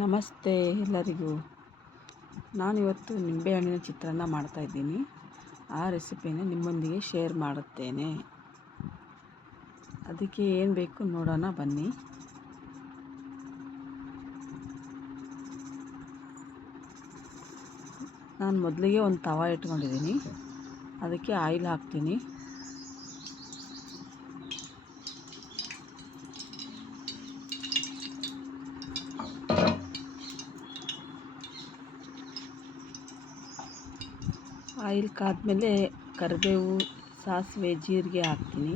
ನಮಸ್ತೆ ಎಲ್ಲರಿಗೂ. ನಾನಿವತ್ತು ನಿಂಬೆಹಣ್ಣಿನ ಚಿತ್ರಾನ್ನ ಮಾಡ್ತಾಯಿದ್ದೀನಿ. ಆ ರೆಸಿಪಿನ ನಿಮ್ಮೊಂದಿಗೆ ಶೇರ್ ಮಾಡುತ್ತೇನೆ. ಅದಕ್ಕೆ ಏನು ಬೇಕು ನೋಡೋಣ ಬನ್ನಿ. ನಾನು ಮೊದಲಿಗೆ ಒಂದು ತವಾ ಇಟ್ಕೊಂಡಿದ್ದೀನಿ. ಅದಕ್ಕೆ ಆಯಿಲ್ ಹಾಕ್ತೀನಿ. ಆಯಿಲ್ ಕಾದ್ಮೇಲೆ ಕರಿಬೇವು, ಸಾಸಿವೆ, ಜೀರಿಗೆ ಹಾಕ್ತೀನಿ.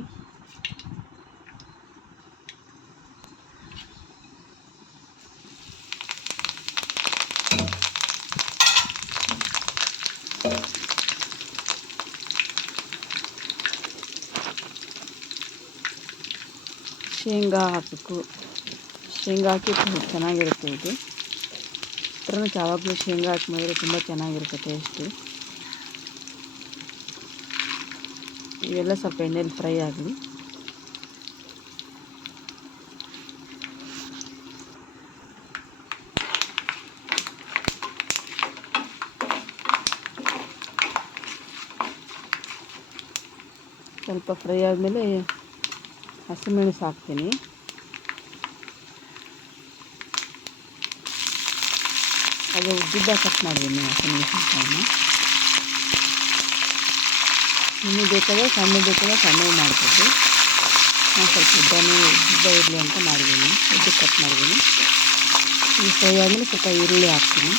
ಶೇಂಗಾ ಹಾಕಬೇಕು. ಶೇಂಗಾ ಹಾಕಿ ಚೆನ್ನಾಗಿರುತ್ತೆ ಇದು. ಚಿತ್ರಾನ್ನಕ್ಕೆ ಯಾವಾಗಲೂ ಶೇಂಗಾ ಹಾಕಿ ಮಾಡಿದ್ರೆ ತುಂಬ ಚೆನ್ನಾಗಿರುತ್ತೆ ಟೇಸ್ಟು. ಇವೆಲ್ಲ ಸ್ವಲ್ಪ ಎಣ್ಣೆಲಿ ಫ್ರೈ ಆಗಲಿ. ಸ್ವಲ್ಪ ಫ್ರೈ ಆದಮೇಲೆ ಹಸಿಮೆಣಸು ಹಾಕ್ತೀನಿ. ಅದು ಉದ್ದುದ್ದ ಕಟ್ ಮಾಡಿದ್ದೀನಿ ಹಸಿಮೆಣಸಿನಕಾಯಿನ. ನಿಮಗೆ ಬೇಕಾದರೆ ಸಣ್ಣ ಮಾಡ್ಬೋದು. ನಾನು ಸ್ವಲ್ಪ ಉದ್ದ ಇರಲಿ ಅಂತ ಮಾಡಿದ್ದೀನಿ, ಉದ್ದ ಕಟ್ ಮಾಡಿದ್ದೀನಿ. ಇದು ಫ್ರೈ ಆದಮೇಲೆ ಸ್ವಲ್ಪ ಈರುಳ್ಳಿ ಹಾಕ್ತೀನಿ.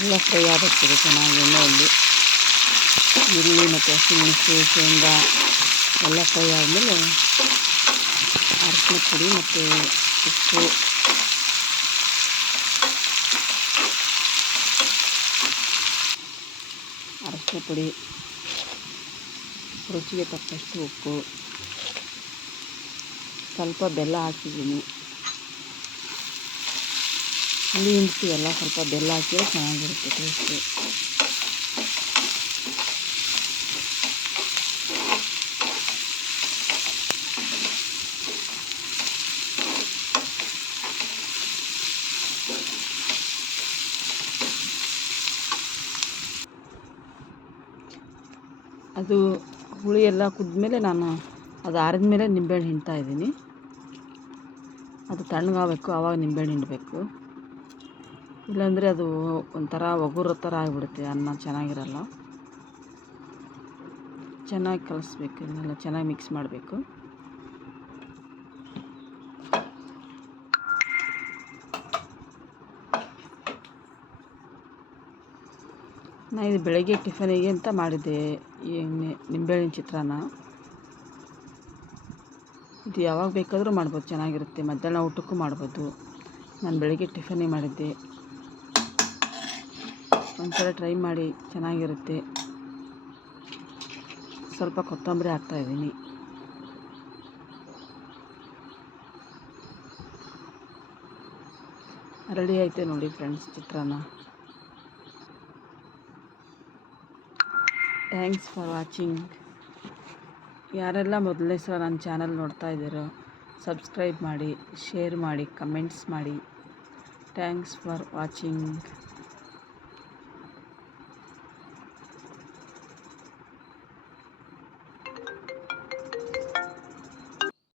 ಎಲ್ಲ ಫ್ರೈ ಆಗುತ್ತದೆ ಚೆನ್ನಾಗಿ ಎಣ್ಣೆಯಲ್ಲಿ. ಈರುಳ್ಳಿ ಮತ್ತು ಹಸಿಮೆಣಸು, ಶೇಂಗಾ ಎಲ್ಲ ಫ್ರೈ ಆದಮೇಲೆ ಅರಿಶಿನ ಪುಡಿ ಮತ್ತು ಉಪ್ಪು, ಅರಿಶಿನ ಪುಡಿ, ರುಚಿಗೆ ತಕ್ಕಷ್ಟು ಉಪ್ಪು, ಸ್ವಲ್ಪ ಬೆಲ್ಲ ಹಾಕಿದ್ದೀನಿ. ಹುಳಿ ಹಿಂಡ್ತೀವಲ್ಲ, ಸ್ವಲ್ಪ ಬೆಲ್ಲ ಹಾಕಿದ್ರೆ ಚೆನ್ನಾಗಿರುತ್ತೆ ಟೇಸ್ಟು. ಅದು ಹುಳಿ ಎಲ್ಲ ಕುದ್ಮೇಲೆ ನಾನು ಅದು ಆರಿದ ಮೇಲೆ ನಿಂಬೆಹಣ್ಣು ಹಿಂಡ್ತಾ ಇದ್ದೀನಿ. ಅದು ತಣ್ಣಗಾಗಬೇಕು, ಆವಾಗ ನಿಂಬೆಹಣ್ಣು ಹಿಂಡಬೇಕು. ಇಲ್ಲಾಂದರೆ ಅದು ಒಂಥರ ಒಗುರೋ ಥರ ಆಗಿಬಿಡುತ್ತೆ, ಅನ್ನ ಚೆನ್ನಾಗಿರಲ್ಲ. ಚೆನ್ನಾಗಿ ಕಲಿಸ್ಬೇಕು, ಇದನ್ನೆಲ್ಲ ಚೆನ್ನಾಗಿ ಮಿಕ್ಸ್ ಮಾಡಬೇಕು. ನಾನು ಇದು ಬೆಳಗ್ಗೆ ಟಿಫನಿಗೆ ಅಂತ ಮಾಡಿದ್ದೆ, ಈ ನಿಂಬೆಹಣ್ಣಿನ ಚಿತ್ರಾನ್ನ. ಇದು ಯಾವಾಗ ಬೇಕಾದರೂ ಮಾಡ್ಬೋದು, ಚೆನ್ನಾಗಿರುತ್ತೆ. ಮಧ್ಯಾಹ್ನ ಊಟಕ್ಕೂ ಮಾಡ್ಬೋದು. ನಾನು ಬೆಳಗ್ಗೆ ಟಿಫನಿಗೆ ಮಾಡಿದ್ದೆ. ಒಂದ್ಸಲ ಟ್ರೈ ಮಾಡಿ, ಚೆನ್ನಾಗಿರುತ್ತೆ. ಸ್ವಲ್ಪ ಕೊತ್ತಂಬರಿ ಹಾಕ್ತಾಯಿದ್ದೀನಿ. ರೆಡಿ ಆಯಿತು ನೋಡಿ friends chitranna. Thanks for watching. ಯಾರೆಲ್ಲ ಮೊದಲನೇ ಸಲ ನನ್ನ ಚಾನಲ್ ನೋಡ್ತಾ ಇದ್ದೀರೋ ಸಬ್ಸ್ಕ್ರೈಬ್ ಮಾಡಿ, ಶೇರ್ ಮಾಡಿ, ಕಮೆಂಟ್ಸ್ ಮಾಡಿ. Thanks for watching.